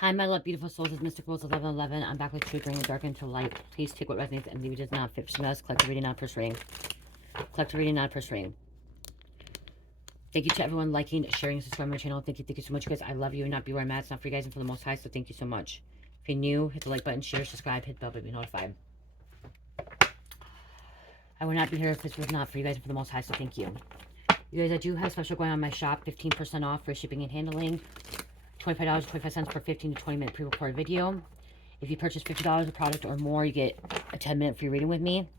Hi, my love, beautiful souls. It's Mystic Rose 1111. I'm back with truth, bringing dark into light. Please take what resonates and leave it does not fit. Collective reading, not first reading. Collective reading, not first reading. Thank you to everyone liking, sharing, subscribing to my channel. Thank you so much, guys. I love you and not be where I'm at. It's not for you guys and for the Most High, so thank you so much. If you're new, hit the like button, share, subscribe, hit the bell to be notified. I would not be here if this was not for you guys and for the Most High, so thank you. You guys, I do have a special going on my shop, 15% off for shipping and handling. $25, 25 cents per 15 to 20 minute pre-recorded video. If you purchase $50 of product or more, you get a 10-minute free reading with me.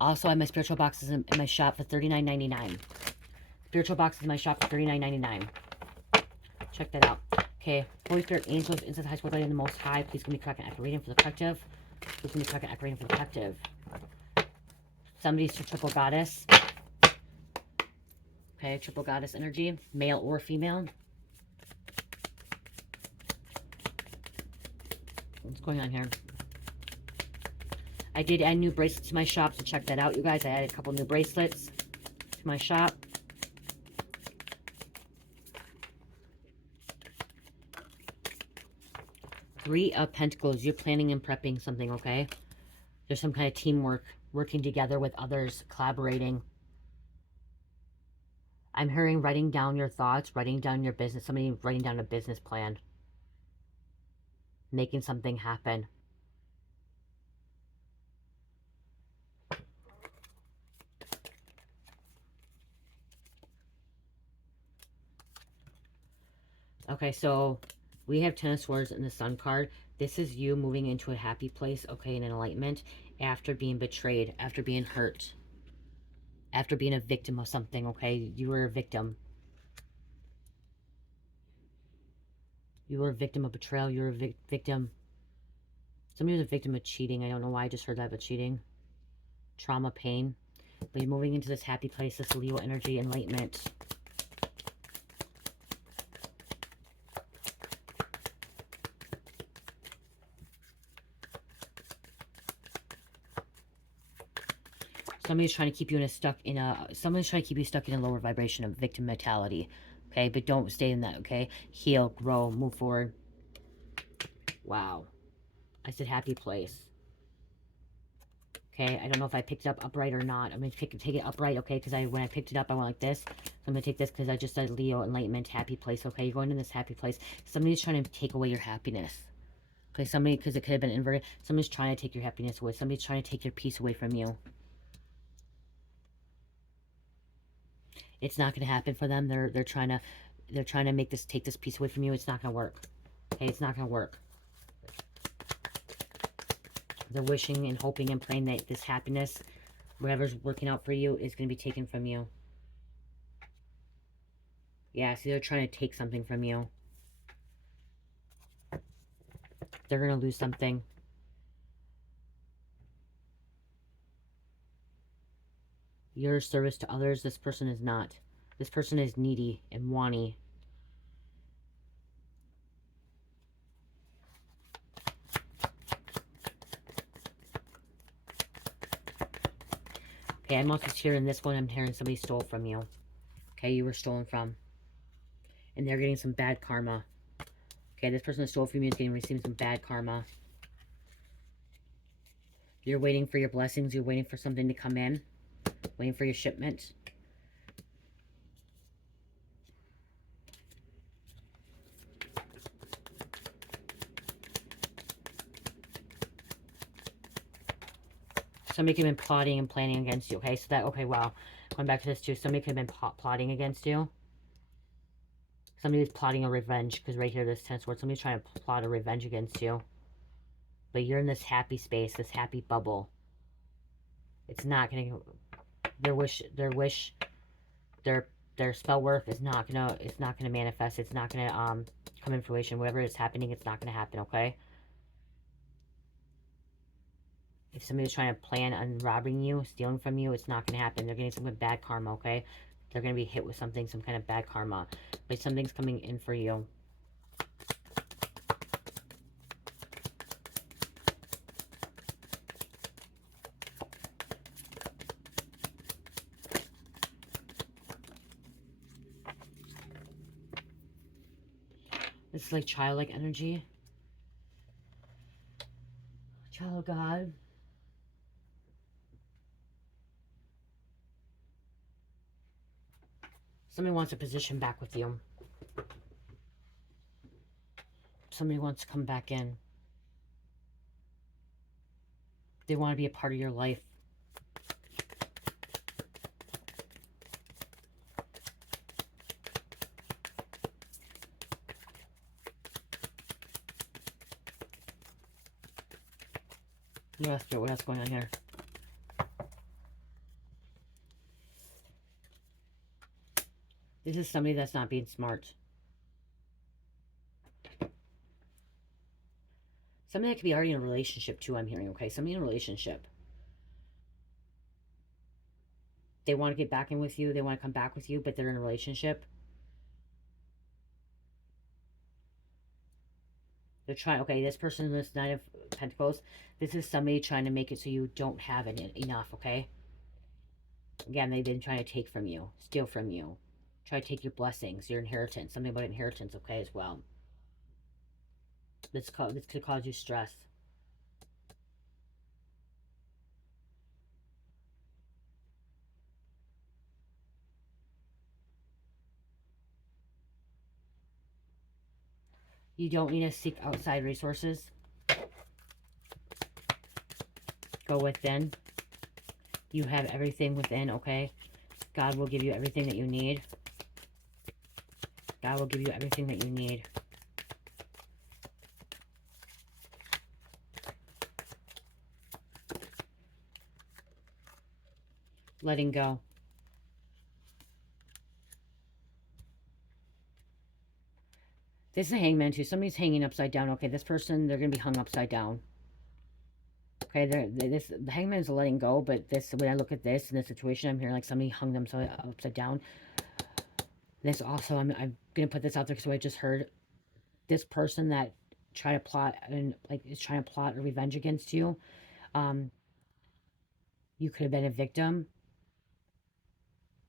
Also, I have my spiritual boxes in my shop for $39.99. Spiritual boxes in my shop for $39.99. Check that out. Okay, Holy Spirit, angels, inside the high school, in the Most High. Please give me correct and accurate reading for the collective. Please give me correct and accurate reading for the collective. Somebody's a triple goddess. Okay, triple goddess energy, male or female. What's going on here? I did add new bracelets to my shop, so check that out, you guys. I added a couple new bracelets to my shop. Three of Pentacles. You're planning and prepping something, okay? There's some kind of teamwork, working together with others, collaborating. I'm hearing writing down your thoughts, writing down your business, somebody writing down a business plan, making something happen. Okay, so we have Ten of Swords in the Sun card. This is you moving into a happy place, okay, in enlightenment, after being betrayed, after being hurt, after being a victim of something, okay? You were a victim. You were a victim of betrayal. You were a victim. Somebody was a victim of cheating. I don't know why I just heard that, but cheating. Trauma, pain. But you're moving into this happy place, this Leo energy, enlightenment. Somebody's trying to keep you somebody's trying to keep you stuck in a lower vibration of victim mentality. Okay, but don't stay in that, okay? Heal, grow, move forward. Wow. I said happy place. Okay, I don't know if I picked it up upright or not. I'm going to take it upright, okay? Because when I picked it up, I went like this. So I'm going to take this because I just said Leo, enlightenment, happy place, okay? You're going in this happy place. Somebody's trying to take away your happiness. Okay, because it could have been inverted. Somebody's trying to take your happiness away. Somebody's trying to take your peace away from you. It's not going to happen for them. They're trying to take this peace away from you. It's not going to work. Okay, it's not going to work. They're wishing and hoping and praying that this happiness, whatever's working out for you, is going to be taken from you. Yeah, see, they're trying to take something from you. They're going to lose something. You're a service to others. This person is not. This person is needy and wanty. Okay, I'm also hearing this one. I'm hearing somebody stole from you. Okay, you were stolen from. And they're getting some bad karma. Okay, this person that stole from you is receiving some bad karma. You're waiting for your blessings. You're waiting for something to come in. Waiting for your shipment. Somebody could have been plotting and planning against you. Okay, so okay, wow. Going back to this too. Somebody could have been plotting against you. Somebody's plotting a revenge. Because right here, this 10 swords. Somebody's trying to plot a revenge against you. But you're in this happy space. This happy bubble. It's not going to... Their spell work is not gonna manifest. It's not gonna come in fruition. Whatever is happening, it's not gonna happen, okay? If somebody's trying to plan on robbing you, stealing from you, it's not gonna happen. They're getting some bad karma, okay? They're gonna be hit with something, some kind of bad karma. But something's coming in for you. This is like childlike energy. Child of God. Somebody wants a position back with you. Somebody wants to come back in. They want to be a part of your life. What else going on here? This is somebody that's not being smart. Somebody that could be already in a relationship too, I'm hearing, okay? Somebody in a relationship. They want to get back in with you. They want to come back with you, but they're in a relationship. They're trying, okay, this person, this Knight of Pentacles, this is somebody trying to make it so you don't have enough, okay? Again, they've been trying to take from you, steal from you, try to take your blessings, your inheritance, something about inheritance, okay, as well. This could cause you stress. You don't need to seek outside resources. Go within. You have everything within, okay? God will give you everything that you need. God will give you everything that you need. Letting go. This is a hangman too. Somebody's hanging upside down. Okay, this person, they're going to be hung upside down. Okay, the hangman is letting go, but this, when I look at this in this situation, I'm hearing like somebody hung themselves upside down. This also, I'm going to put this out there because I just heard this person that try to plot and like is trying to plot a revenge against you. You could have been a victim,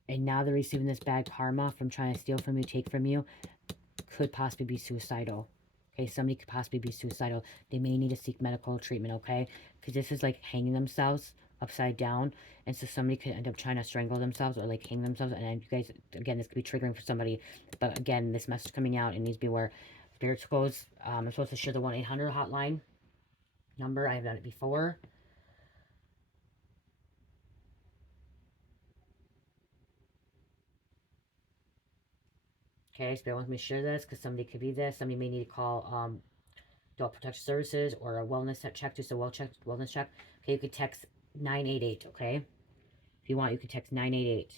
and now they're receiving this bad karma from trying to steal from you, take from you. Could possibly be suicidal. Okay, somebody could possibly be suicidal. They may need to seek medical treatment, okay? Because this is like hanging themselves upside down. And so somebody could end up trying to strangle themselves or like hang themselves. And you guys, again, this could be triggering for somebody. But again, this message coming out, it needs to be where spirits goes. I'm supposed to share the 1-800 hotline number. I have done it before. Okay, Spirit wants me to share this because somebody could be this. Somebody may need to call Adult Protection Services or a wellness check, just a wellness check. Okay, you could text 988, okay? If you want, you can text 988.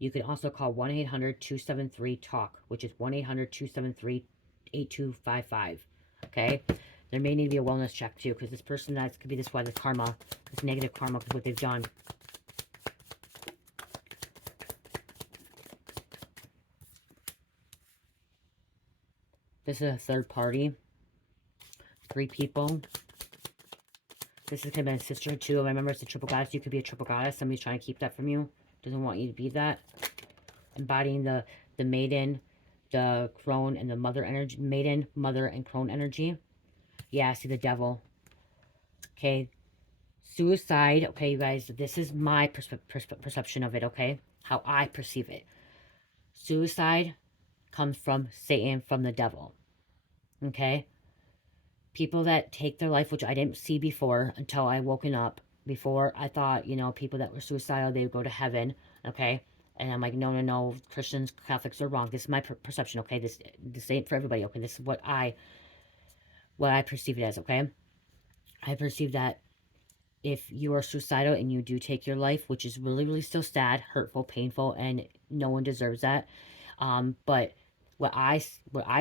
You can also call 1-800-273-TALK, which is 1-800-273-8255, okay? There may need to be a wellness check, too, because this person, that could be this why the karma, this negative karma, because what they've done. This is a third party. 3 people. This is going to be a sister, too. Remember, it's a triple goddess. You could be a triple goddess. Somebody's trying to keep that from you. Doesn't want you to be that. Embodying the maiden, the crone, and the mother energy. Maiden, mother, and crone energy. Yeah, see the devil. Okay. Suicide. Okay, you guys. This is my perception of it, okay? How I perceive it. Suicide comes from Satan, from the devil. Okay? People that take their life, which I didn't see before until I woken up. Before, I thought, you know, people that were suicidal, they would go to heaven, okay? And I'm like, no, Christians, Catholics are wrong. This is my perception, okay? This ain't for everybody, okay? This is what I perceive it as, okay? I perceive that if you are suicidal and you do take your life, which is really, really still sad, hurtful, painful, and no one deserves that. But what I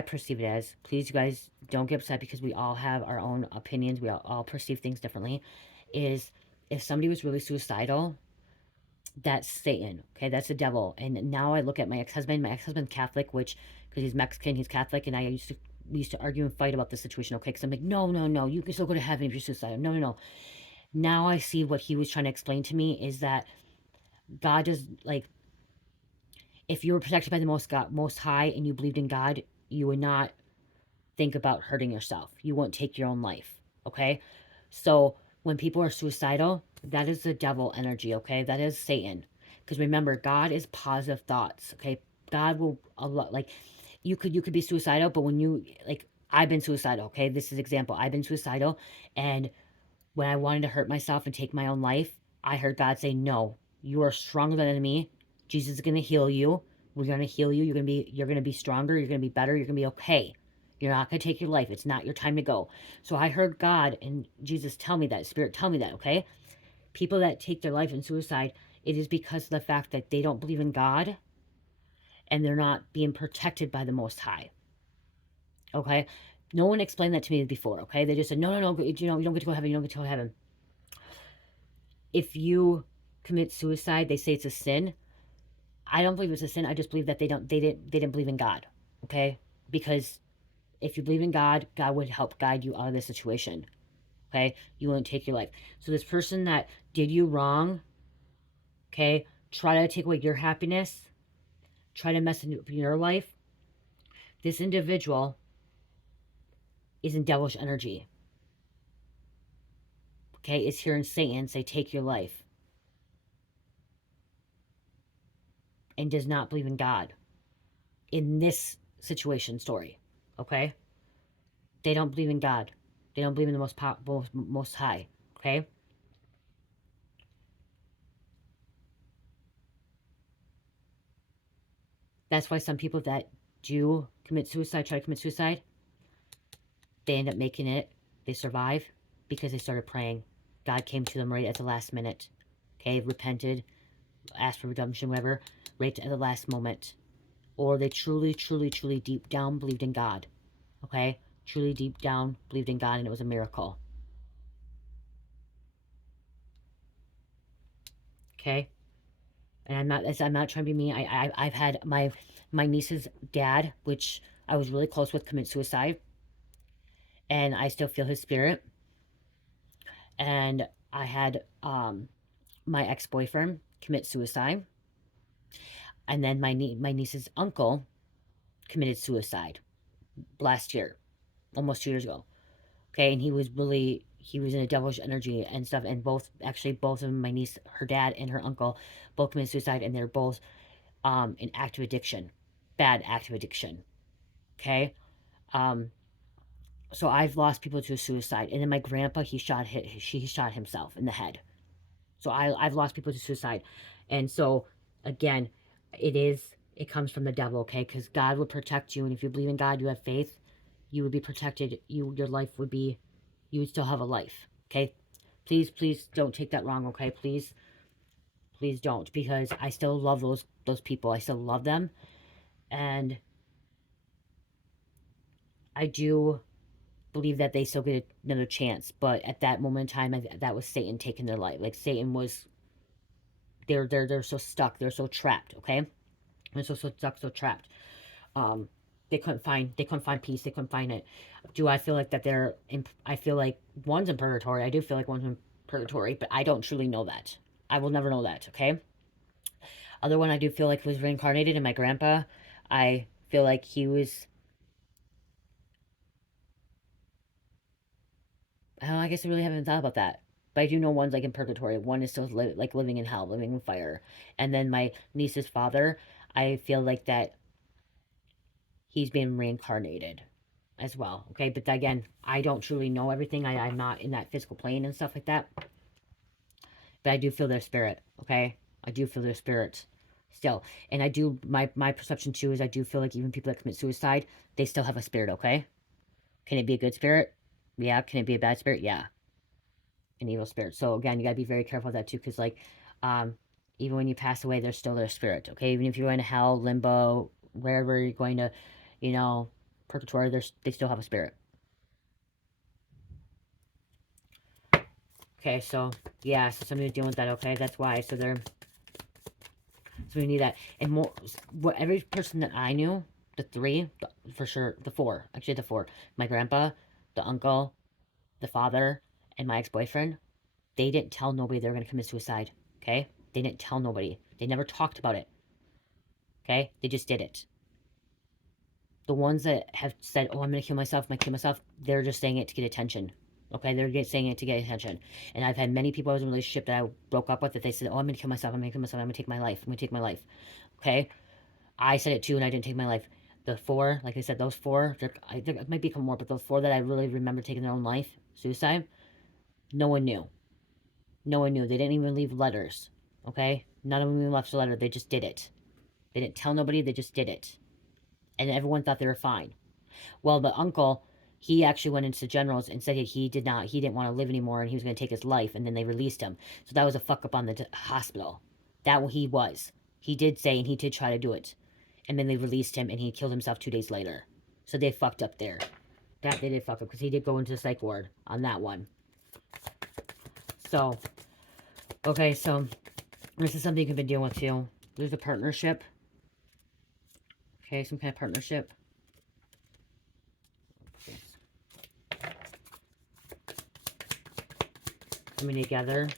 perceive it as, please, you guys, don't get upset because we all have our own opinions. We all perceive things differently. Is if somebody was really suicidal, that's Satan. Okay, that's the devil. And now I look at my ex-husband. My ex-husband's Catholic, which because he's Mexican, he's Catholic, and we used to argue and fight about the situation. Okay, because I'm like, no, you can still go to heaven if you're suicidal. No. Now I see what he was trying to explain to me is that God does, like, if you were protected by the most High and you believed in God, you would not think about hurting yourself. You won't take your own life, okay? So when people are suicidal, that is the devil energy, okay? That is Satan. Because remember, God is positive thoughts, okay? God will, a lot, like, you could be suicidal, but when you, like, I've been suicidal, okay? This is example. I've been suicidal, and when I wanted to hurt myself and take my own life, I heard God say, no, you are stronger than me. Jesus is going to heal you. We're going to heal you. You're going to be stronger. You're going to be better. You're going to be okay. You're not going to take your life. It's not your time to go. So I heard God and Jesus tell me that, Spirit tell me that, okay? People that take their life in suicide, it is because of the fact that they don't believe in God and they're not being protected by the Most High, okay? No one explained that to me before, okay? They just said, no, no, no, you don't get to go to heaven. You don't get to go to heaven. If you commit suicide, they say it's a sin. I don't believe it's a sin. I just believe that they didn't believe in God, okay? Because if you believe in God, God would help guide you out of this situation, okay? You wouldn't take your life. So this person that did you wrong, okay, try to take away your happiness, try to mess up your life. This individual is in devilish energy, okay? It's here in Satan say take your life, and does not believe in God in this situation story, okay? They don't believe in God. They don't believe in the most high, okay? That's why some people that do commit suicide, try to commit suicide, they end up making it. They survive because they started praying. God came to them right at the last minute, okay? Repented, asked for redemption, whatever, right at the last moment. Or they truly, truly, truly deep down believed in God, okay? Truly deep down believed in God, and it was a miracle, okay? And I'm not trying to be mean. I've had my niece's dad, which I was really close with, commit suicide, and I still feel his spirit. And I had my ex-boyfriend commit suicide, and then my niece's uncle committed suicide last year, almost 2 years ago. Okay, and he was in a devilish energy and stuff, and both of them, my niece, her dad, and her uncle, both committed suicide, and they're both in active addiction, bad active addiction. Okay, um, so I've lost people to suicide, and then my grandpa, he shot himself in the head. So I've lost people to suicide, and so again, it comes from the devil, okay? Because God will protect you, and if you believe in God, you have faith, you would be protected. Your life would be, you would still have a life, okay? Please don't take that wrong, okay? Please don't, because I still love those people. I still love them, and I do believe that they still get another chance. But at that moment in time, that was Satan taking their life. Like Satan was, they're so stuck, they're so trapped, okay? They're so stuck, so trapped. Um, they couldn't find peace. They couldn't find it. Do I feel like that they're in? I feel like one's in purgatory. I do feel like one's in purgatory, but I don't truly know that. I will never know that. Okay. Other one I do feel like was reincarnated, and my grandpa, I feel like he was. I guess I really haven't thought about that. But I do know one's like in purgatory. One is still like living in hell, living in fire. And then my niece's father, I feel like that he's been reincarnated as well. Okay, but again, I don't truly know everything. I'm not in that physical plane and stuff like that. But I do feel their spirit. Okay, I do feel their spirit still, and I do my perception too is I do feel like even people that commit suicide, they still have a spirit. Okay, can it be a good spirit? Yeah. Can it be a bad spirit? Yeah, an evil spirit. So again, you gotta be very careful of that too, because like, um, even when you pass away, there's still their spirit. Okay, even if you're going to hell, limbo, wherever you're going to, you know, purgatory, they still have a spirit. Okay, so yeah, so somebody's dealing with that. Okay, that's why. So we need that, and more. What every person that I knew, for sure, the four, actually the four, my grandpa, the uncle, the father, and my ex-boyfriend, they didn't tell nobody they were gonna commit suicide. Okay, they didn't tell nobody. They never talked about it. Okay, they just did it. The ones that have said, oh, I'm going to kill myself, I'm going to kill myself, they're just saying it to get attention. Okay, they're saying it to get attention. And I've had many people I was in a relationship that I broke up with that they said, oh, I'm going to kill myself, I'm going to kill myself, I'm going to take my life, I'm going to take my life. Okay, I said it too, and I didn't take my life. The 4, like I said, those 4, there might become more, but those 4 that I really remember taking their own life, suicide, no one knew. No one knew. They didn't even leave letters. Okay, none of them even left a letter. They just did it. They didn't tell nobody. They just did it, and everyone thought they were fine. Well, the uncle, he actually went into generals and said he didn't want to live anymore, and he was going to take his life, and then they released him. So that was a fuck up on the hospital. That what he was. He did say, and he did try to do it, and then they released him, and he killed himself 2 days later. So they fucked up there. That they did fuck up because he did go into the psych ward on that one. So, okay, so this is something you could be dealing with too. There's a partnership. Okay, some kind of partnership. Coming together.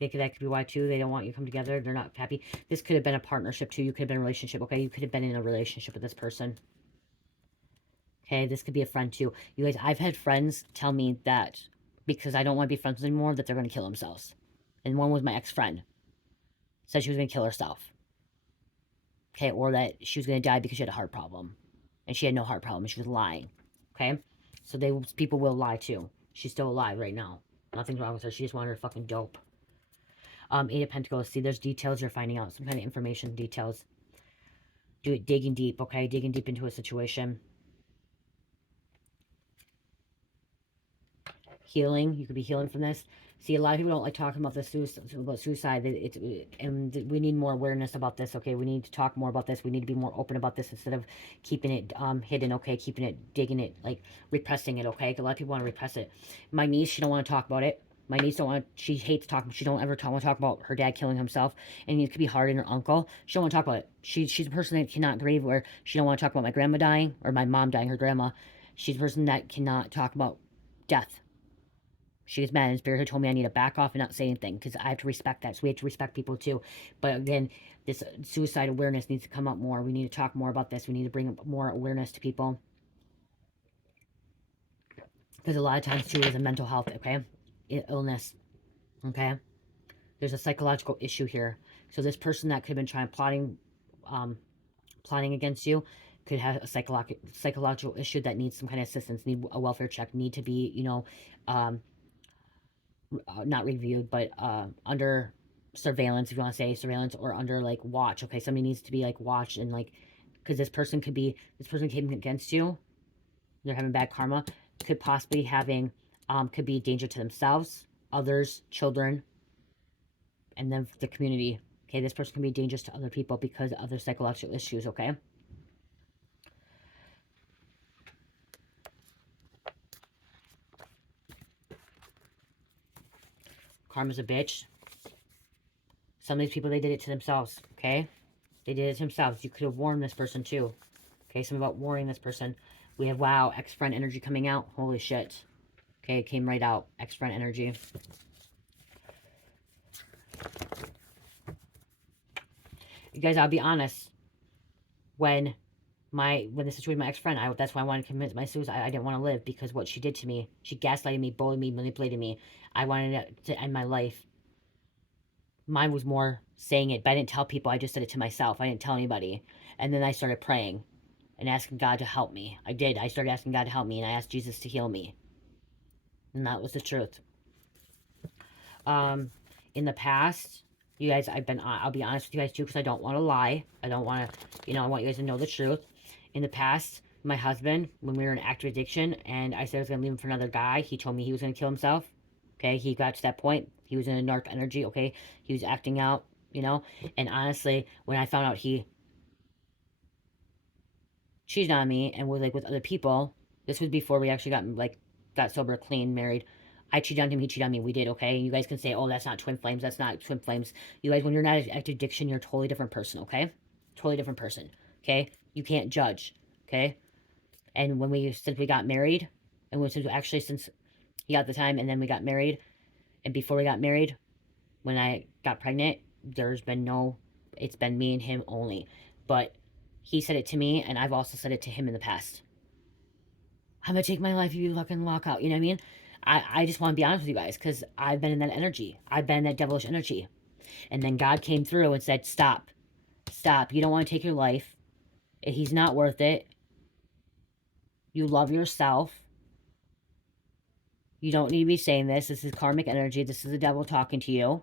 That could be why too. They don't want you to come together. They're not happy. This could have been a partnership too. You could have been in a relationship. Okay, you could have been in a relationship with this person. Okay, this could be a friend too. You guys, I've had friends tell me that because I don't want to be friends anymore, that they're going to kill themselves. And one was my ex-friend. Said she was going to kill herself. Okay, or that she was going to die because she had a heart problem. And she had no heart problem. She was lying. Okay, so people will lie too. She's still alive right now. Nothing's wrong with her. She just wanted her fucking dope. 8 of Pentacles. See, there's details you're finding out. Some kind of information, details. Do it digging deep, okay? Digging deep into a situation. Healing. You could be healing from this. See, a lot of people don't like talking about suicide. And we need more awareness about this, okay? We need to talk more about this. We need to be more open about this instead of keeping it hidden, okay? Keeping it, digging it, like repressing it, okay? A lot of people want to repress it. My niece, she don't want to talk about it. My niece don't want, she hates talking, she don't ever want to talk about her dad killing himself, and it could be hard, and her uncle, she don't want to talk about it. She's a person that cannot grieve, where she don't want to talk about my grandma dying, or my mom dying, her grandma. She's a person that cannot talk about death. She gets mad, and Spirit had told me I need to back off and not say anything, because I have to respect that, so we have to respect people too. But again, this suicide awareness needs to come up more. We need to talk more about this. We need to bring up more awareness to people. Because a lot of times too is a mental health, okay? Illness, okay? There's a psychological issue here. So this person that could have been plotting against you could have a psychological issue that needs some kind of assistance, need a welfare check, need to be, you know, not reviewed, but under surveillance, if you want to say surveillance, or under like watch, okay? Somebody needs to be like watched, and like, because this person came against you, they're having bad karma, could possibly having, could be a danger to themselves, others, children, and then the community. Okay, this person can be dangerous to other people because of other psychological issues, okay? Karma's a bitch. Some of these people, they did it to themselves, okay? They did it to themselves. You could have warned this person too. Okay, something about warning this person. We have, wow, ex-friend energy coming out. Holy shit. Okay, it came right out. Ex-friend energy. You guys, I'll be honest. When this situation with my ex-friend, that's why I wanted to commit my suicide. I didn't want to live because what she did to me. She gaslighted me, bullied me, manipulated me. I wanted to end my life. Mine was more saying it, but I didn't tell people. I just said it to myself. I didn't tell anybody. And then I started praying and asking God to help me. I did. I started asking God to help me, and I asked Jesus to heal me. And that was the truth. In the past, you guys, I'll be honest with you guys too, because I don't want to lie. I don't want to, you know, I want you guys to know the truth. In the past, my husband, when we were in active addiction, and I said I was going to leave him for another guy, he told me he was going to kill himself. Okay, he got to that point. He was in a narc energy, okay? He was acting out, you know? And honestly, when I found out he cheated on me and was, like, with other people, this was before we actually got sober, clean, married. I cheated on him, he cheated on me. We did, okay? You guys can say, oh, that's not twin flames. That's not twin flames. You guys, when you're not in active addiction, you're a totally different person, okay? Totally different person, okay? You can't judge, okay? And since we got married, and since he got the time, and then we got married, and before we got married, when I got pregnant, it's been me and him only. But He said it to me, and I've also said it to him in the past. I'm gonna take my life if you fucking walk out. You know what I mean? I just want to be honest with you guys, because I've been in that energy. I've been in that devilish energy. And then God came through and said, stop. Stop. You don't want to take your life. He's not worth it. You love yourself. You don't need to be saying this. This is karmic energy. This is the devil talking to you.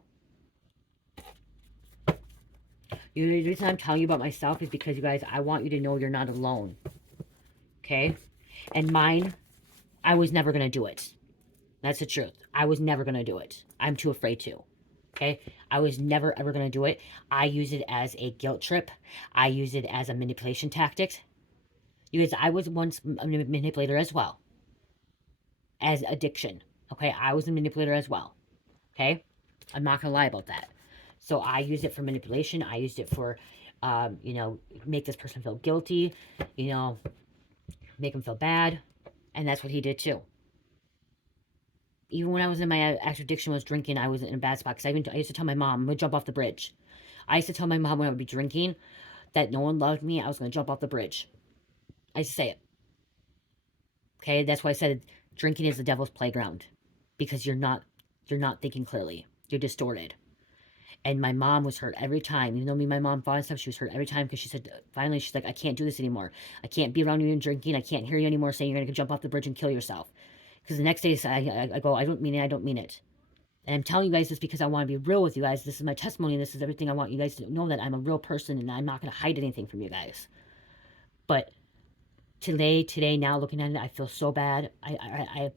The reason I'm telling you about myself is because, you guys, I want you to know you're not alone. Okay? And mine, I was never going to do it. That's the truth. I was never going to do it. I'm too afraid to. Okay? I was never, ever going to do it. I use it as a guilt trip. I use it as a manipulation tactic. You guys, I was once a manipulator as well. As addiction. Okay? I was a manipulator as well. Okay? I'm not going to lie about that. So I used it for manipulation. I used it for, you know, make this person feel guilty. You know, make him feel bad. And that's what he did too. Even when I was in my actual addiction, was drinking, I was in a bad spot. Because I used to tell my mom, I'm going to jump off the bridge. I used to tell my mom when I would be drinking that no one loved me, I was going to jump off the bridge. I used to say it. Okay, that's why I said drinking is the devil's playground. Because you're not thinking clearly. You're distorted. And my mom was hurt every time. Even though me and my mom fought and stuff, she was hurt every time because she said, finally, she's like, I can't do this anymore. I can't be around you and drinking. I can't hear you anymore saying you're going to jump off the bridge and kill yourself. Because the next day, I go, I don't mean it. I don't mean it. And I'm telling you guys this because I want to be real with you guys. This is my testimony. This is everything I want you guys to know, that I'm a real person and I'm not going to hide anything from you guys. But today, now looking at it, I feel so bad. I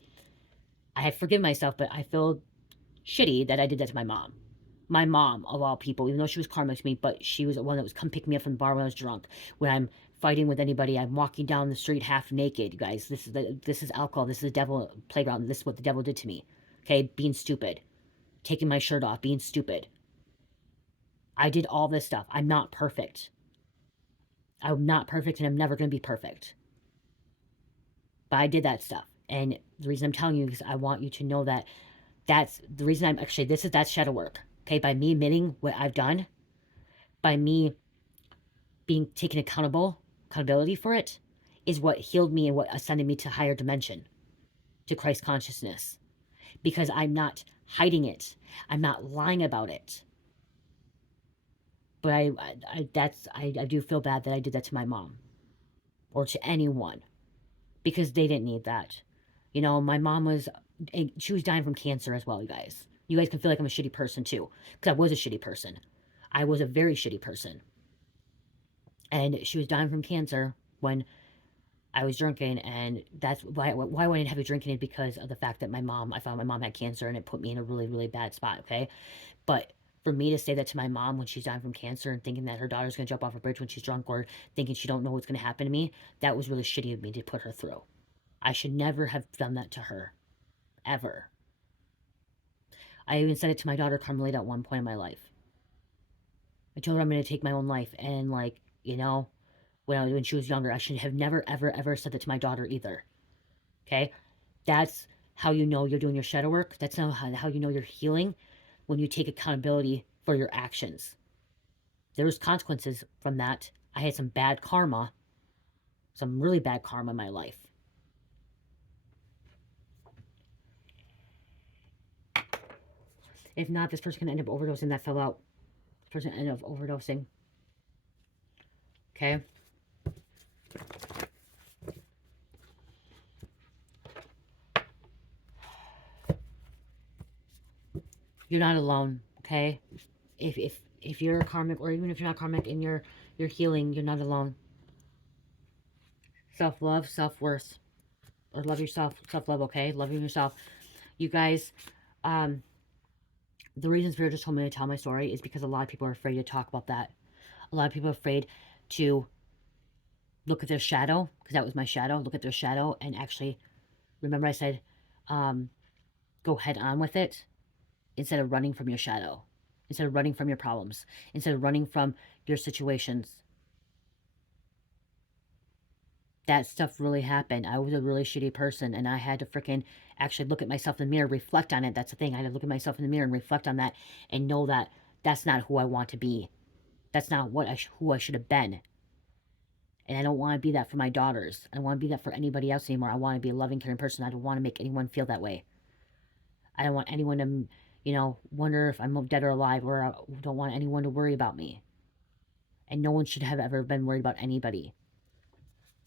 have forgiven myself, but I feel shitty that I did that to my mom. My mom, of all people, even though she was karmic to me, but she was the one that was come pick me up from the bar when I was drunk. When I'm fighting with anybody, I'm walking down the street half naked, you guys. This is alcohol. This is the devil playground. This is what the devil did to me. Okay, being stupid. Taking my shirt off, being stupid. I did all this stuff. I'm not perfect. I'm not perfect, and I'm never going to be perfect. But I did that stuff. And the reason I'm telling you is I want you to know that that's the reason I'm actually, that's shadow work. Okay, by me admitting what I've done, by me being taken accountability for it, is what healed me and what ascended me to higher dimension, to Christ consciousness. Because I'm not hiding it. I'm not lying about it. But I do feel bad that I did that to my mom. Or to anyone. Because they didn't need that. You know, my mom she was dying from cancer as well, you guys. You guys can feel like I'm a shitty person too. Because I was a shitty person. I was a very shitty person. And she was dying from cancer when I was drinking. And that's why I went heavy drinking, is because of the fact that I found my mom had cancer, and it put me in a really, really bad spot, okay? But for me to say that to my mom when she's dying from cancer and thinking that her daughter's going to jump off a bridge when she's drunk, or thinking she don't know what's going to happen to me, that was really shitty of me to put her through. I should never have done that to her. Ever. I even said it to my daughter Carmelita at one point in my life. I told her I'm going to take my own life. And, like, you know, when she was younger, I should have never, ever, ever said that to my daughter either. Okay? That's how you know you're doing your shadow work. That's how you know you're healing, when you take accountability for your actions. There's consequences from that. I had some bad karma, some really bad karma in my life. If not, this person can end up overdosing. That fell out. This person ended up overdosing. Okay? You're not alone, okay? If you're karmic, or even if you're not karmic and you're healing, you're not alone. Self-love, self-worth. Or love yourself, self-love, okay? Loving yourself. You guys, the reason Spirit just told me to tell my story is because a lot of people are afraid to talk about that. A lot of people are afraid to look at their shadow, because that was my shadow. Look at their shadow and actually, remember I said, go head on with it instead of running from your shadow, instead of running from your problems, instead of running from your situations. That stuff really happened. I was a really shitty person, and I had to freaking actually look at myself in the mirror, reflect on it. That's the thing. I had to look at myself in the mirror and reflect on that, and know that that's not who I want to be. That's not who I should have been. And I don't want to be that for my daughters. I don't want to be that for anybody else anymore. I want to be a loving, caring person. I don't want to make anyone feel that way. I don't want anyone to, you know, wonder if I'm dead or alive, or I don't want anyone to worry about me. And no one should have ever been worried about anybody.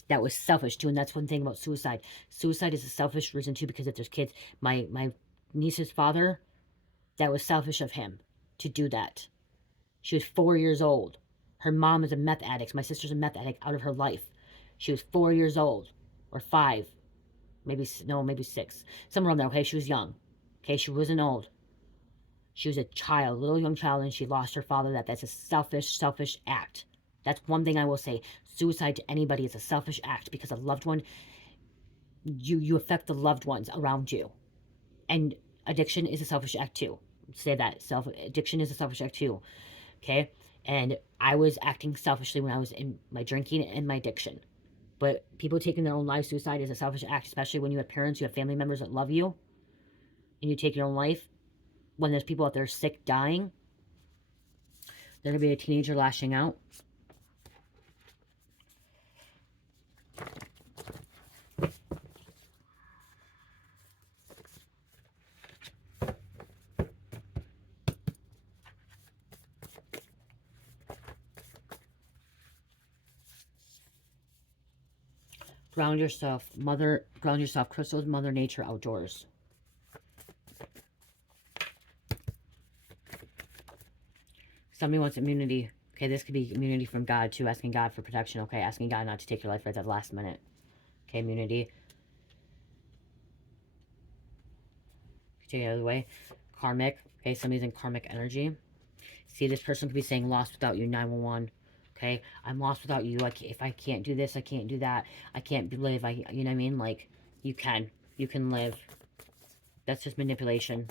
That was selfish too, and that's one thing about suicide. Suicide is a selfish reason too, because if there's kids, my niece's father, that was selfish of him to do that. She was 4 years old. Her mom is a meth addict. My sister's a meth addict out of her life. She was 4 years old, or 5, maybe, no, maybe 6, somewhere around there. Okay, she was young. Okay, she wasn't old. She was a child, little young child, and she lost her father. That's a selfish act. That's one thing I will say. Suicide to anybody is a selfish act, because a loved one, you affect the loved ones around you. And addiction is a selfish act too. Say that. Addiction is a selfish act too. Okay? And I was acting selfishly when I was in my drinking and my addiction. But people taking their own life, suicide is a selfish act, especially when you have parents, you have family members that love you, and you take your own life. When there's people out there sick, dying, they're going to be a teenager lashing out. Ground yourself, crystals, Mother Nature, outdoors. Somebody wants immunity. Okay, this could be immunity from God too, asking God for protection. Okay, asking God not to take your life right at the last minute. Okay, immunity. Take it out of the way. Karmic. Okay, somebody's in karmic energy. See, this person could be saying lost without you, 911. Okay, I'm lost without you. If I can't do this, I can't do that. I can't live. You know what I mean? Like, you can live. That's just manipulation.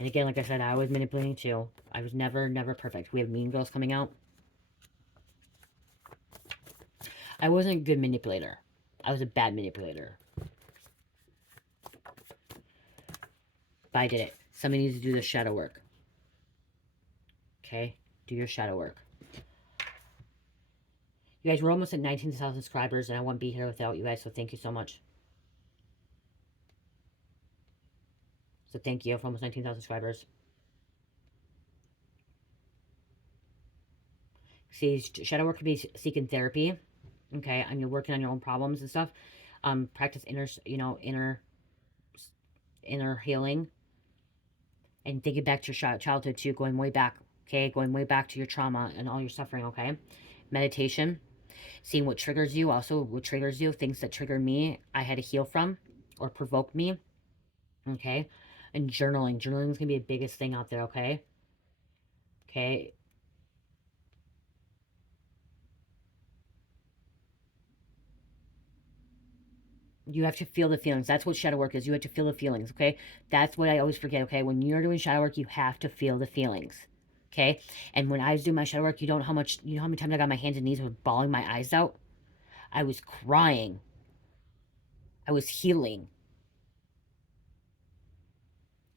And again, like I said, I was manipulating too. I was never perfect. We have Mean Girls coming out. I wasn't a good manipulator. I was a bad manipulator. But I did it. Somebody needs to do the shadow work. Okay? Do your shadow work. You guys, we're almost at 19,000 subscribers, and I wouldn't be here without you guys, so thank you so much. So thank you for almost 19,000 subscribers. See, shadow work could be seeking therapy, okay, and you're working on your own problems and stuff. Practice inner healing, and thinking back to your childhood too, going way back, okay, going way back to your trauma and all your suffering, okay. Meditation, seeing what triggers you, also what triggers you, things that trigger me, I had to heal from or provoke me, okay. And journaling is going to be the biggest thing out there, okay. Okay. You have to feel the feelings. That's what shadow work is. You have to feel the feelings, okay? That's what I always forget, okay? When you're doing shadow work, you have to feel the feelings, okay? And when I was doing my shadow work, you know how many times I got my hands and knees was bawling my eyes out? I was crying. I was healing.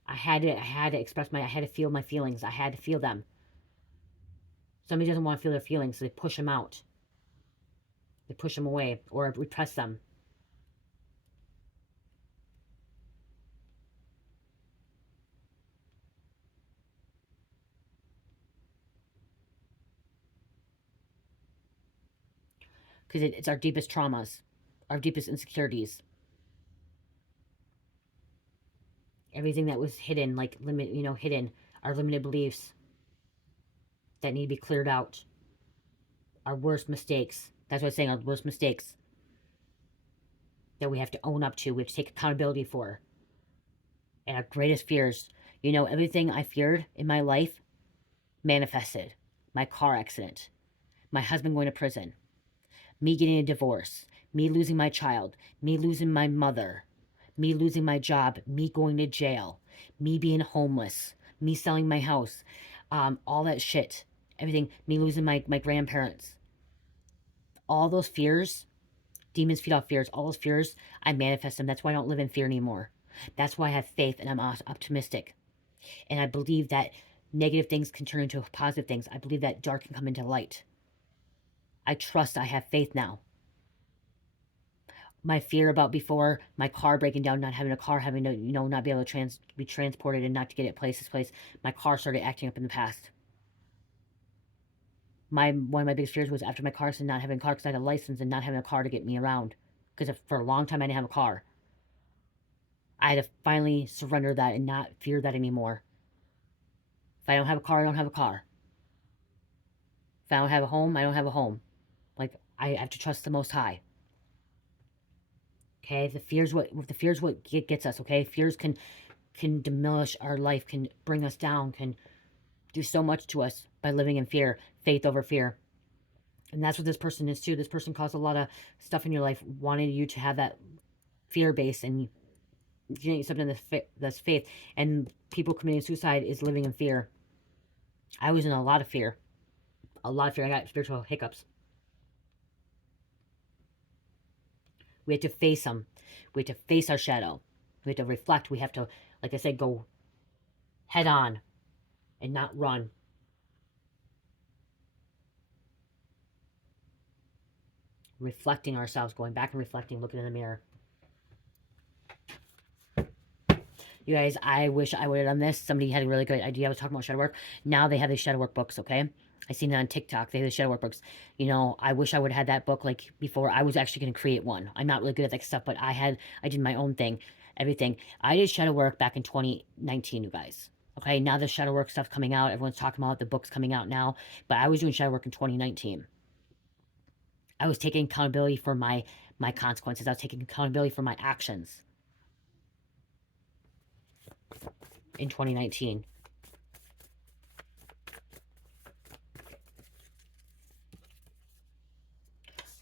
I had to express I had to feel my feelings. I had to feel them. Somebody doesn't want to feel their feelings, so they push them out. They push them away or repress them. Because it's our deepest traumas, our deepest insecurities. Everything that was hidden, like hidden, our limited beliefs that need to be cleared out. Our worst mistakes. That's what I'm saying, our worst mistakes that we have to own up to, we have to take accountability for. And our greatest fears. You know, everything I feared in my life manifested. My car accident, my husband going to prison, me getting a divorce, me losing my child, me losing my mother, me losing my job, me going to jail, me being homeless, me selling my house, all that shit, everything, me losing my grandparents. All those fears, demons feed off fears, all those fears, I manifest them. That's why I don't live in fear anymore. That's why I have faith and I'm optimistic. And I believe that negative things can turn into positive things. I believe that dark can come into light. I trust, I have faith now. my fear about before, my car breaking down, not having a car, having to, you know, not be able to be transported and not to get it place. My car started acting up in the past. One of my biggest fears was after my car accident, not having a car because I had a license and not having a car to get me around. Because for a long time I didn't have a car. I had to finally surrender that and not fear that anymore. If I don't have a car, I don't have a car. If I don't have a home, I don't have a home. Like, I have to trust the Most High. Okay, the fear's what gets us. Okay, fears can diminish our life, can bring us down, can do so much to us by living in fear, faith over fear. And that's what this person is too. This person caused a lot of stuff in your life, wanting you to have that fear base, and you need something that's faith. And people committing suicide is living in fear. I was in a lot of fear. A lot of fear. I got spiritual hiccups. We have to face them. We have to face our shadow. We have to reflect. We have to, like I said, go head on and not run. Reflecting ourselves, going back and reflecting, looking in the mirror. You guys, I wish I would have done this. Somebody had a really good idea. I was talking about shadow work. Now they have these shadow work books, okay? I seen it on TikTok. They have the shadow work books. You know, I wish I would have had that book like before. I was actually going to create one. I'm not really good at that stuff, but I did my own thing, everything. I did shadow work back in 2019, you guys. Okay, now the shadow work stuff's coming out. Everyone's talking about the books coming out now, but I was doing shadow work in 2019. I was taking accountability for my consequences. I was taking accountability for my actions in 2019.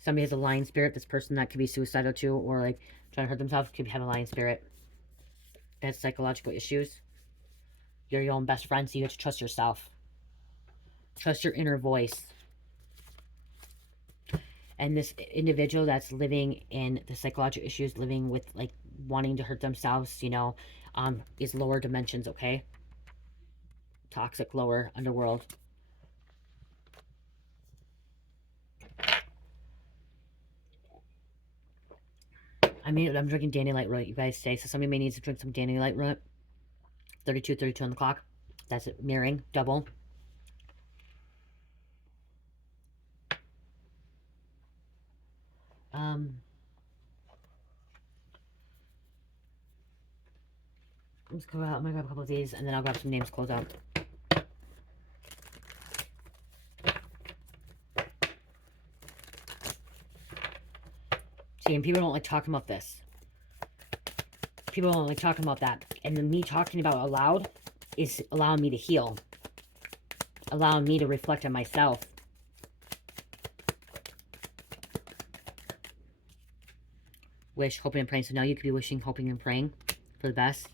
Somebody has a lion spirit. This person that could be suicidal too, or like trying to hurt themselves, could have a lion spirit. That's psychological issues. You're your own best friend, so you have to trust yourself. Trust your inner voice. And this individual that's living in the psychological issues, living with like wanting to hurt themselves, you know, is lower dimensions, okay? Toxic, lower underworld. I'm drinking dandelion root, you guys say, so somebody may need to drink some dandelion root. 32 on the clock. That's it, mirroring, double. Let's go out. I'm gonna grab a couple of these, and then I'll grab some names, close out. See, and people don't like talking about this. People don't like talking about that. And then me talking about it aloud is allowing me to heal. Allowing me to reflect on myself. Wish, hoping, and praying. So now you could be wishing, hoping, and praying for the best.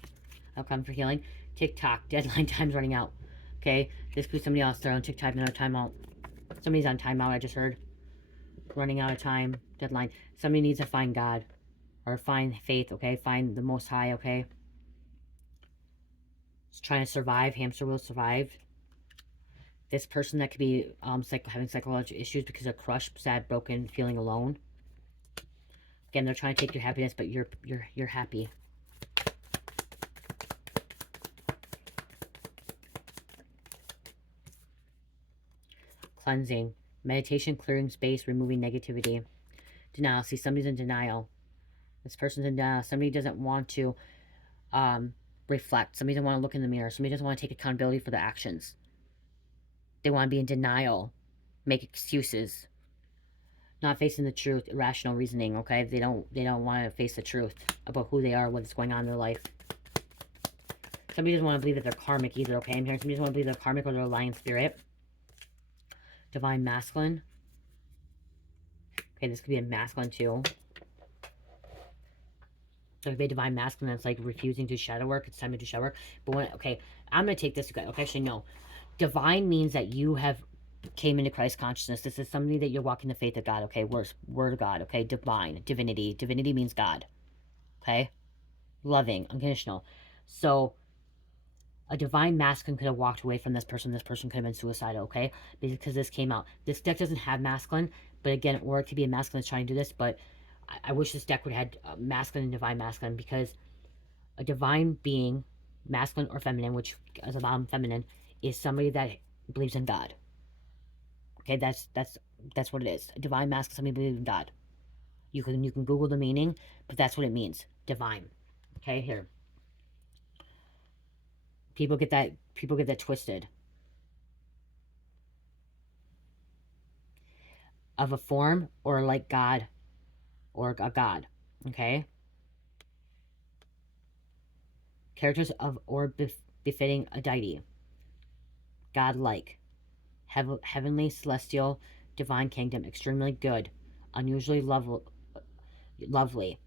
Outcome for healing. TikTok. Deadline time's running out. Okay? This could be somebody else. They're on TikTok. Another timeout. Somebody's on timeout, I just heard. Running out of time. Deadline. Somebody needs to find God. Or find faith, okay? Find the Most High, okay? Just trying to survive. Hamster wheel survive. This person that could be having psychological issues because they're crushed, sad, broken, feeling alone. Again, they're trying to take your happiness, but you're happy. Cleansing. Meditation, clearing space, removing negativity. Denial. See, somebody's in denial. This person's in denial. Somebody doesn't want to reflect. Somebody doesn't want to look in the mirror. Somebody doesn't want to take accountability for their actions. They want to be in denial. Make excuses. Not facing the truth. Irrational reasoning, okay? They don't want to face the truth about who they are, what's going on in their life. Somebody doesn't want to believe that they're karmic either, okay? I'm hearing somebody doesn't want to believe they're karmic or they're a lion spirit. Divine masculine. Okay, this could be a masculine too. So if they divine masculine, that's like refusing to shadow work. It's time to do shadow work. But when, okay, I'm going to take this, okay, actually, no. Divine means that you have came into Christ consciousness. This is somebody that you're walking the faith of God, okay? Word of God, okay? Divine, divinity. Divinity means God, okay? Loving, unconditional. So a divine masculine could have walked away from this person. This person could have been suicidal, okay? Because this came out. This deck doesn't have masculine, but again, or it could be a masculine that's trying to do this, but I wish this deck would have had masculine and divine masculine, because a divine being, masculine or feminine, which as a mom feminine, is somebody that believes in God. Okay, that's what it is. A divine masculine, somebody believes in God. You can Google the meaning, but that's what it means. Divine. Okay, here. People get that twisted. Of a form, or like God, or a god. Okay? Characters of or befitting a deity. God-like. Heavenly, celestial, divine kingdom. Extremely good. Unusually lovely.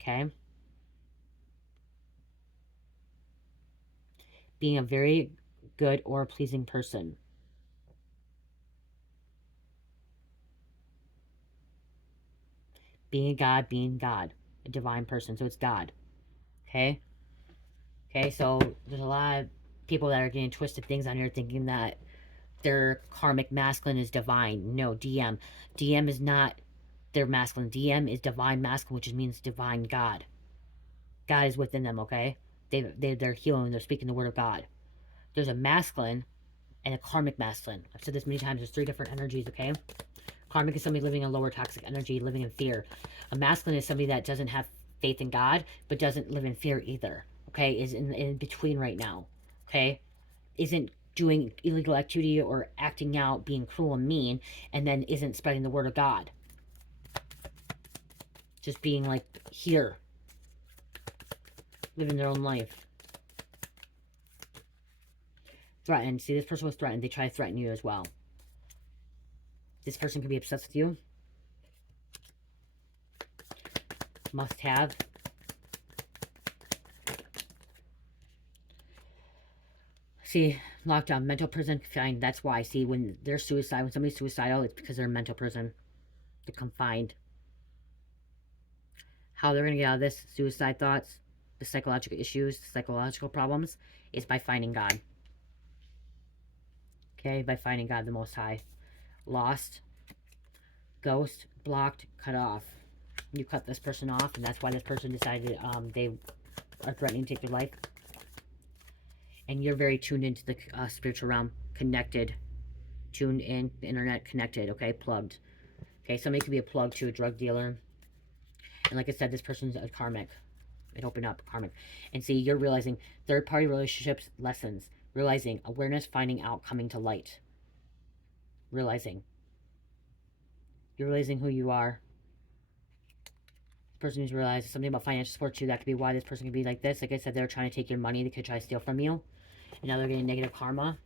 Okay? Being a very good or pleasing person. Being God. A divine person. So it's God. Okay? Okay, so there's a lot of people that are getting twisted things on here, thinking that their karmic masculine is divine. No, DM. DM is not their masculine. DM is divine masculine, which means divine God. God is within them, okay? They're healing. They're speaking the word of God. There's a masculine and a karmic masculine. I've said this many times. There's 3 different energies, okay? Karmic is somebody living in lower toxic energy, living in fear. A masculine is somebody that doesn't have faith in God, but doesn't live in fear either, okay? Is in between right now, okay? Isn't doing illegal activity or acting out, being cruel and mean, and then isn't spreading the word of God. Just being like here, living their own life. Threatened. See, this person was threatened. They try to threaten you as well. This person could be obsessed with you. Must have. See, lockdown, mental prison, confined. That's why. See, when they're suicide, when somebody's suicidal, it's because they're in mental prison. They're confined. How they're going to get out of this, suicide thoughts, the psychological issues, the psychological problems, is by finding God. Okay, by finding God the Most High. Lost, ghost, blocked, cut off. You cut this person off, and that's why this person decided they are threatening to take your life. And you're very tuned into the spiritual realm, connected, tuned in, the internet, connected, okay, plugged. Okay, somebody could be a plug to a drug dealer. And like I said, this person's a karmic. It opened up, karmic. And see, you're realizing third-party relationships, lessons. Realizing awareness, finding out, coming to light. Realizing. You're realizing who you are. This person who's realized something about financial support too. That could be why this person could be like this. Like I said, they're trying to take your money. They could try to steal from you. And now they're getting negative karma.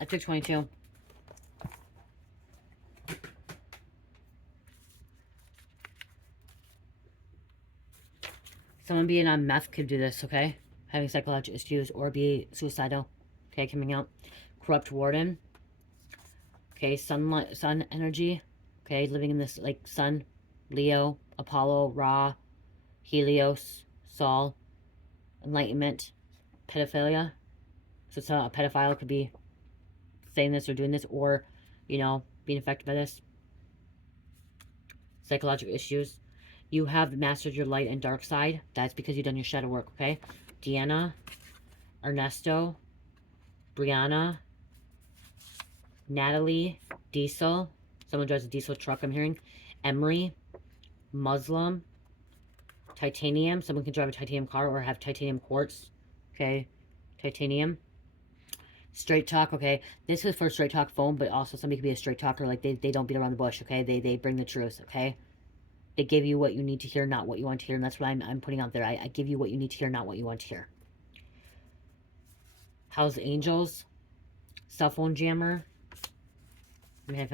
I took 22. Someone being on meth could do this, okay? Having psychological issues or be suicidal, okay, coming out. Corrupt warden, okay, sun energy, okay, living in this, like, sun, Leo, Apollo, Ra, Helios, Sol, enlightenment, pedophilia. So it's a pedophile could be saying this or doing this, or, you know, being affected by this. Psychological issues. You have mastered your light and dark side. That's because you've done your shadow work, okay? Deanna, Ernesto, Brianna, Natalie, Diesel. Someone drives a diesel truck, I'm hearing. Emery, Muslim, titanium. Someone can drive a titanium car or have titanium quartz, okay? Titanium. Straight talk, okay. This is for straight talk phone, but also somebody could be a straight talker. Like, they don't beat around the bush, okay. They bring the truth, okay. They give you what you need to hear, not what you want to hear. And that's what I'm putting out there. I give you what you need to hear, not what you want to hear. How's Angels? Cell phone jammer. We have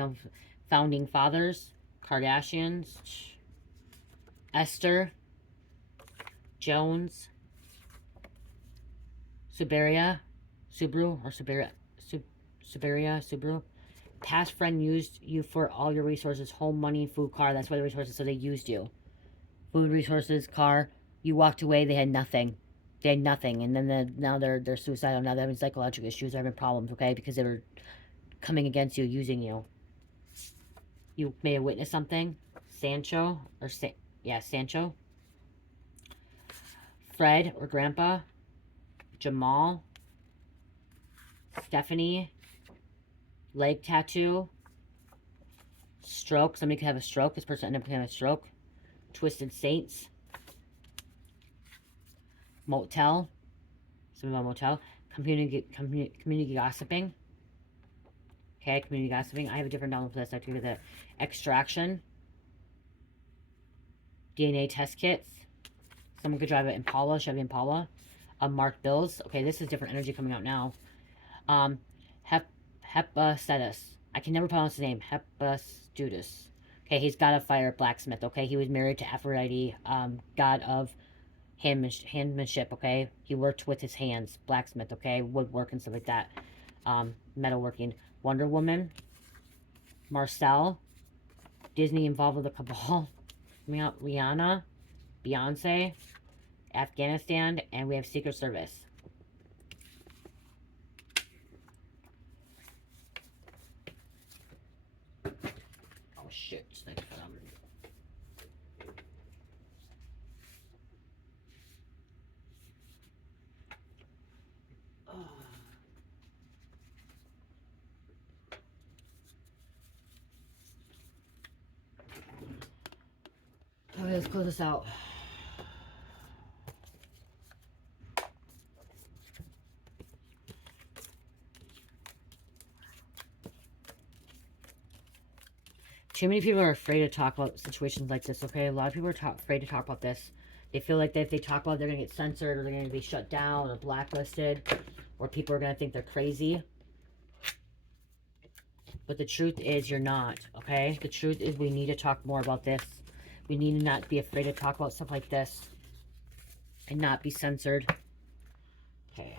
founding fathers. Kardashians. Esther. Jones. Subaria. Subaru. Past friend used you for all your resources, home, money, food, car. That's why the resources, so they used you. Food, resources, car. You walked away, they had nothing. They had nothing. And then now they're suicidal. Now they're having psychological issues, they're having problems, okay? Because they were coming against you, using you. You may have witnessed something. Sancho. Sancho. Fred or Grandpa. Jamal. Stephanie. Leg tattoo. Stroke. Somebody could have a stroke. This person ended up having a stroke. Twisted Saints. Motel. Something about motel. Community gossiping. Okay, community gossiping. I have a different download for this. I have to get the extraction. DNA test kits. Someone could drive an Impala, Chevy Impala. Marked bills. Okay, this is different energy coming out now. Hephaestus. I can never pronounce his name. Hephaestus. Okay, he's god of fire, blacksmith. Okay, he was married to Aphrodite, god of handmanship. Okay, he worked with his hands, blacksmith. Okay, woodwork and stuff like that. Metalworking. Wonder Woman. Marcel. Disney involved with the cabal. Rihanna. Beyonce. Afghanistan. And we have Secret Service. Oh shit. Okay, let's close this out. Too many people are afraid to talk about situations like this, okay? A lot of people are afraid to talk about this. They feel like that if they talk about it, they're going to get censored, or they're going to be shut down, or blacklisted, or people are going to think they're crazy. But the truth is, you're not, okay? The truth is, we need to talk more about this. We need to not be afraid to talk about stuff like this and not be censored. Okay.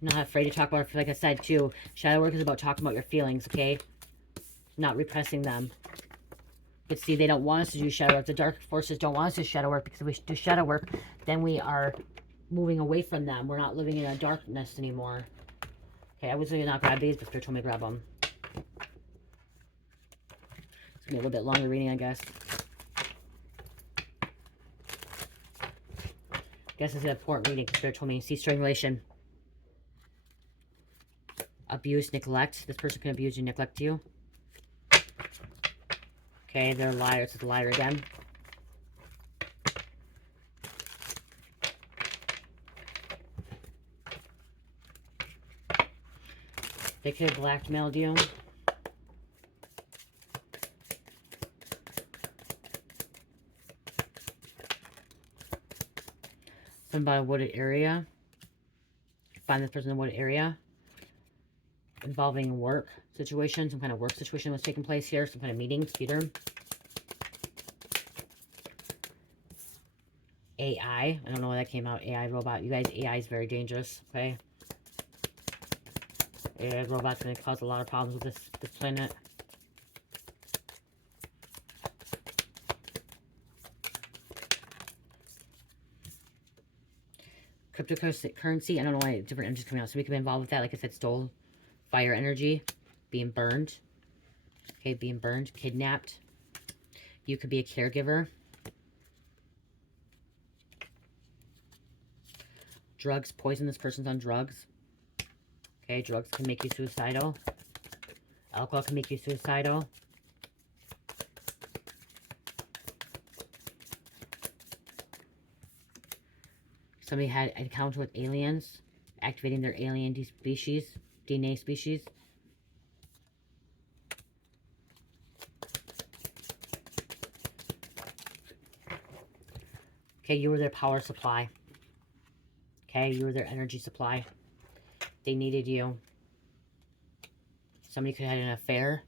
Not afraid to talk about it. Like I said, too, shadow work is about talking about your feelings, okay? Not repressing them. But see, they don't want us to do shadow work. The dark forces don't want us to do shadow work, because if we do shadow work, then we are moving away from them. We're not living in a darkness anymore. Okay, I was going to not grab these, but Spirit told me to grab them. It's going to be a little bit longer reading, I guess. I guess it's an important reading. Spirit told me. See, strangulation. Abuse, neglect. This person can abuse you, neglect you. Okay, they're liars. It's a liar again. They could have blackmailed you. Something about a wooded area. Find this person in a wooded area. Involving work situation. Some kind of work situation was taking place here. Some kind of meeting. Peter. AI. I don't know why that came out. AI robot. You guys, AI is very dangerous. Okay. AI robot's going to cause a lot of problems with this planet. Cryptocurrency. I don't know why different energies coming out. So we could be involved with that. Like I said, stole fire energy. Being burned. Okay, being burned. Kidnapped. You could be a caregiver. Drugs. Poison. This person's on drugs. Okay, drugs can make you suicidal. Alcohol can make you suicidal. Somebody had an encounter with aliens, activating their alien DNA species. Okay, you were their power supply. Okay, you were their energy supply. They needed you. Somebody could have had an affair.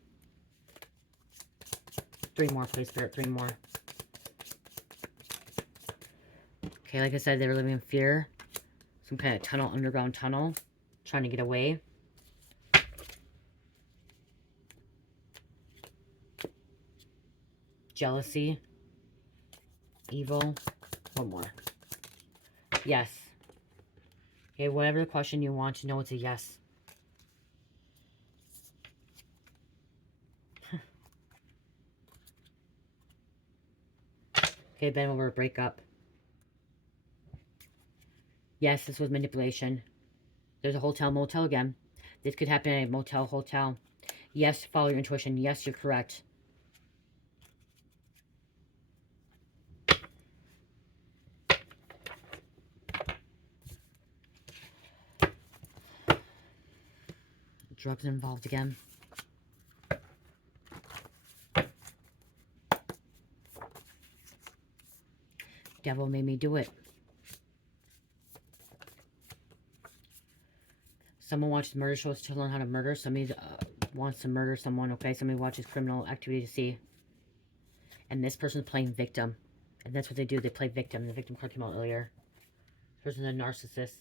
3 more, please, Spirit. 3 more. Okay, like I said, they were living in fear. Some kind of tunnel, underground tunnel. Trying to get away. Jealousy. Evil. 1 more. Yes. Okay, whatever the question you want to know, it's a yes. Okay, been over a breakup. Yes, this was manipulation. There's a hotel, motel again. This could happen at a motel, hotel. Yes, follow your intuition. Yes, you're correct. Drugs involved again. Devil made me do it. Someone watches murder shows to learn how to murder. Somebody wants to murder someone, okay? Somebody watches criminal activity to see. And this person's playing victim. And that's what they do. They play victim. The victim card came out earlier. This person's a narcissist.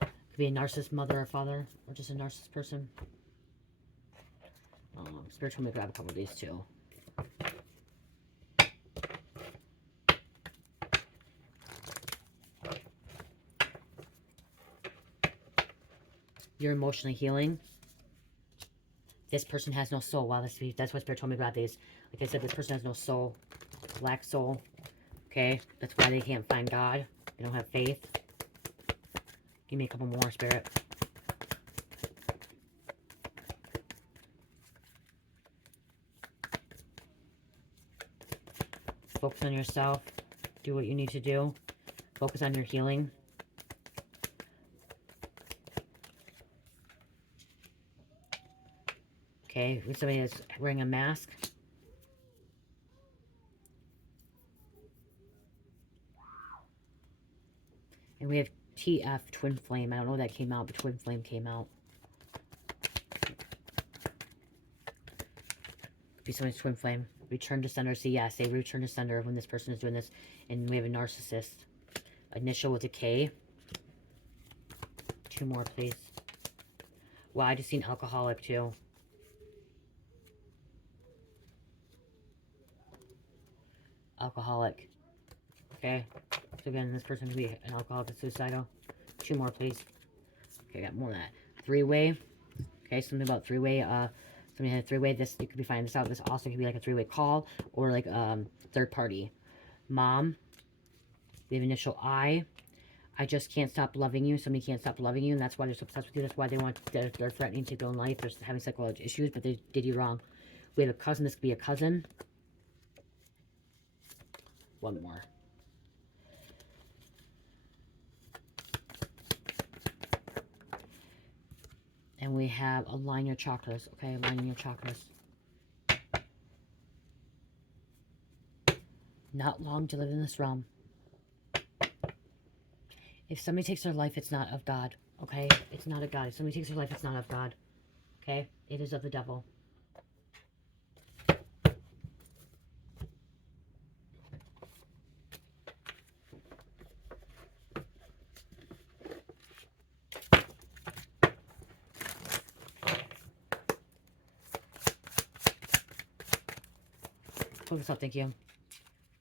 Could be a narcissist mother or father. Or just a narcissist person. Spirit told me to grab a couple of these too. You're emotionally healing. This person has no soul. Wow, that's what Spirit told me about these. Like I said, this person has no soul. Lack soul. Okay? That's why they can't find God. They don't have faith. Give me a couple more, Spirit. Focus on yourself. Do what you need to do. Focus on your healing. Okay, with somebody that's wearing a mask. And we have TF, Twin Flame. I don't know if that came out, but Twin Flame came out. Could be someone's Twin Flame. Return to sender. See, yes, they return to sender when this person is doing this. And we have a narcissist. Initial with a K. 2 more, please. Wow, I just seen alcoholic too. Alcoholic. Okay. So again, this person could be an alcoholic and suicidal. 2 more, please. Okay, I got more of that. 3-way. Okay, something about 3-way. Somebody had a 3-way. This, you could be finding this out. This also could be like a 3-way call or like third party. Mom. We have initial I. I just can't stop loving you. Somebody can't stop loving you, and that's why they're so obsessed with you. That's why they're threatening to go in life. They're having psychological issues, but they did you wrong. We have a cousin. This could be a cousin. 1 more. And we have align your chakras. Okay, aligning your chakras. Not long to live in this realm. If somebody takes their life, it's not of God. Okay? It's not of God. If somebody takes their life, it's not of God. Okay? It is of the devil. Focus up, thank you.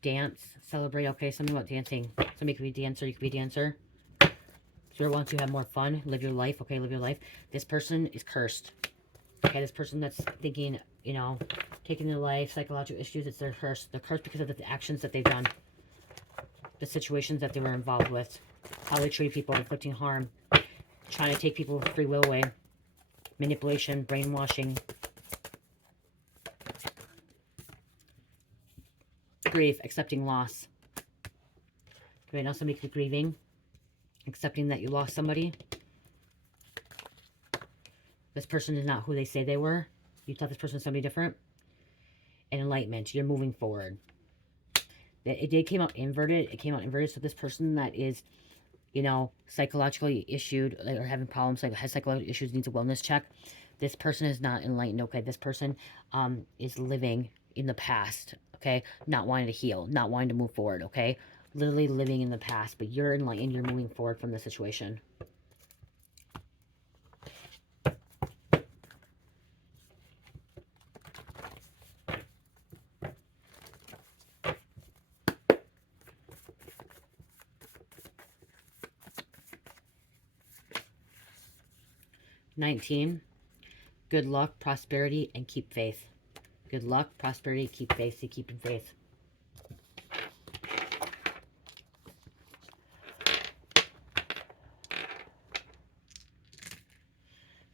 Dance, celebrate. Okay, something about dancing. Somebody could be a dancer, you could be a dancer. Spirit wants you to have more fun, live your life. Okay, live your life. This person is cursed. Okay, this person that's thinking, you know, taking their life, psychological issues, it's their curse. They're cursed because of the actions that they've done. The situations that they were involved with. How they treat people, inflicting harm. Trying to take people's free will away. Manipulation, brainwashing. grief, accepting loss. Right now somebody could be grieving, accepting that you lost somebody. This person is not who they say they were. You thought this person was somebody different. And enlightenment. You're moving forward. It did came out inverted. It came out inverted. So this person that is, you know, psychologically issued or having problems, like has psychological issues, needs a wellness check. This person is not enlightened. Okay, this person is living in the past. Okay, not wanting to heal, not wanting to move forward. Okay, literally living in the past. But you're enlightened. You're moving forward from the situation. $19. Good luck, prosperity, and keep faith. Good luck, prosperity, keep faith. So keeping faith.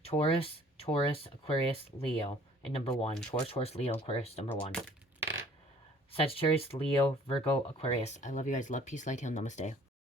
Taurus, Taurus, Aquarius, Leo. And number 1. Taurus, Taurus, Leo, Aquarius, number 1. Sagittarius, Leo, Virgo, Aquarius. I love you guys. Love, peace, light, heal, namaste.